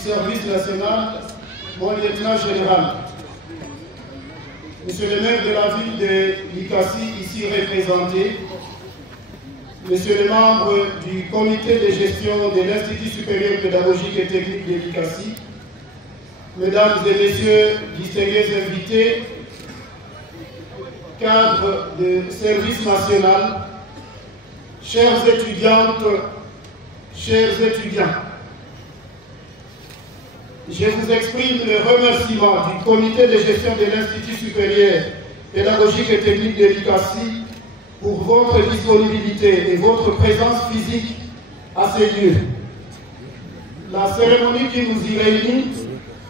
service national, mon lieutenant général, Monsieur le maire de la ville de Likassi, ici représenté, Monsieur le membre du comité de gestion de l'Institut supérieur pédagogique et technique de Likassi, Mesdames et Messieurs, distingués invités, cadres de service national, chères étudiantes, chers étudiants, je vous exprime le remerciement du comité de gestion de l'Institut supérieur pédagogique et technique de Likassi pour votre disponibilité et votre présence physique à ces lieux. La cérémonie qui nous y réunit,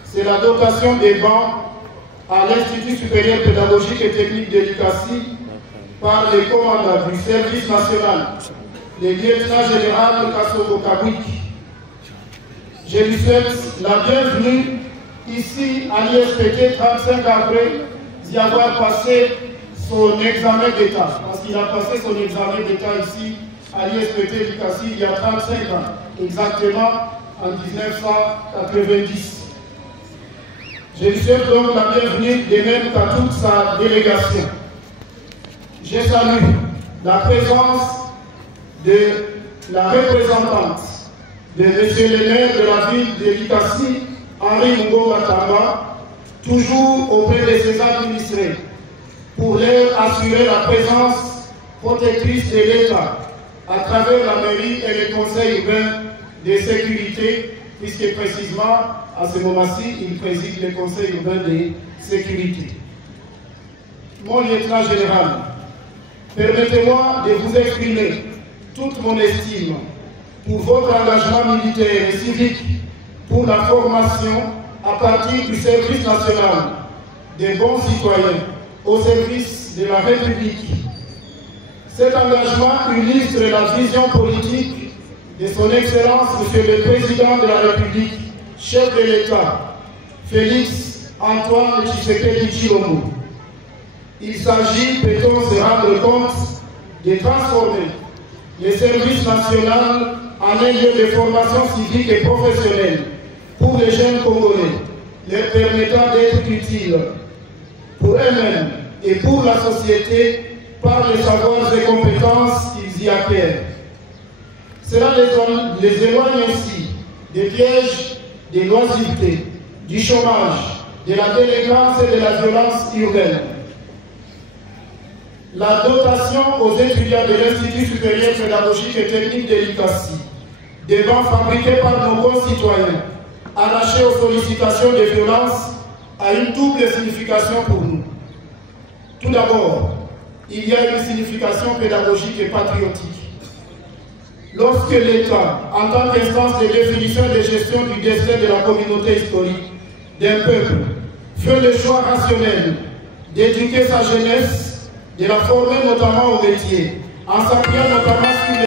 c'est la dotation des bancs à l'Institut supérieur pédagogique et technique de Likassi par les commandants du service national, le lieutenant général Kassoko Kabwik. Je lui souhaite la bienvenue ici à l'ISPT 35 après d'y avoir passé son examen d'État. Parce qu'il a passé son examen d'État ici à l'ISPT Likassi il y a 35 ans, exactement en 1990. Je lui souhaite donc la bienvenue de même qu'à toute sa délégation. Je salue la présence de la représentante de M. le maire de la ville de Likassi, Henri Mungo Matamba, toujours auprès de ses administrés, pour leur assurer la présence protectrice de l'État à travers la mairie et le conseil urbain de sécurité, puisque précisément à ce moment-ci, il préside le conseil urbain de sécurité. Mon lieutenant général, permettez-moi de vous exprimer toute mon estime pour votre engagement militaire et civique pour la formation à partir du service national des bons citoyens au service de la République. Cet engagement illustre la vision politique de son Excellence, Monsieur le Président de la République, chef de l'État, Félix Antoine Tshisekedi Tshilombo. Il s'agit, peut-on se rendre compte, de transformer le service national en un lieu de formation civique et professionnelle pour les jeunes Congolais, leur permettant d'être utiles pour eux-mêmes et pour la société par les savoirs et compétences qu'ils y acquièrent. Cela les éloigne ainsi des pièges, des loisivetés, du chômage, de la délinquance et de la violence urbaine. La dotation aux étudiants de l'Institut supérieur pédagogique et technique de Likassi, des bancs fabriqués par nos concitoyens, arrachés aux sollicitations de violence, a une double signification pour nous. Tout d'abord, il y a une signification pédagogique et patriotique. Lorsque l'État, en tant qu'instance de définition et de gestion du destin de la communauté historique, d'un peuple, fait le choix rationnel d'éduquer sa jeunesse, de la former notamment au métier, en s'appuyant notamment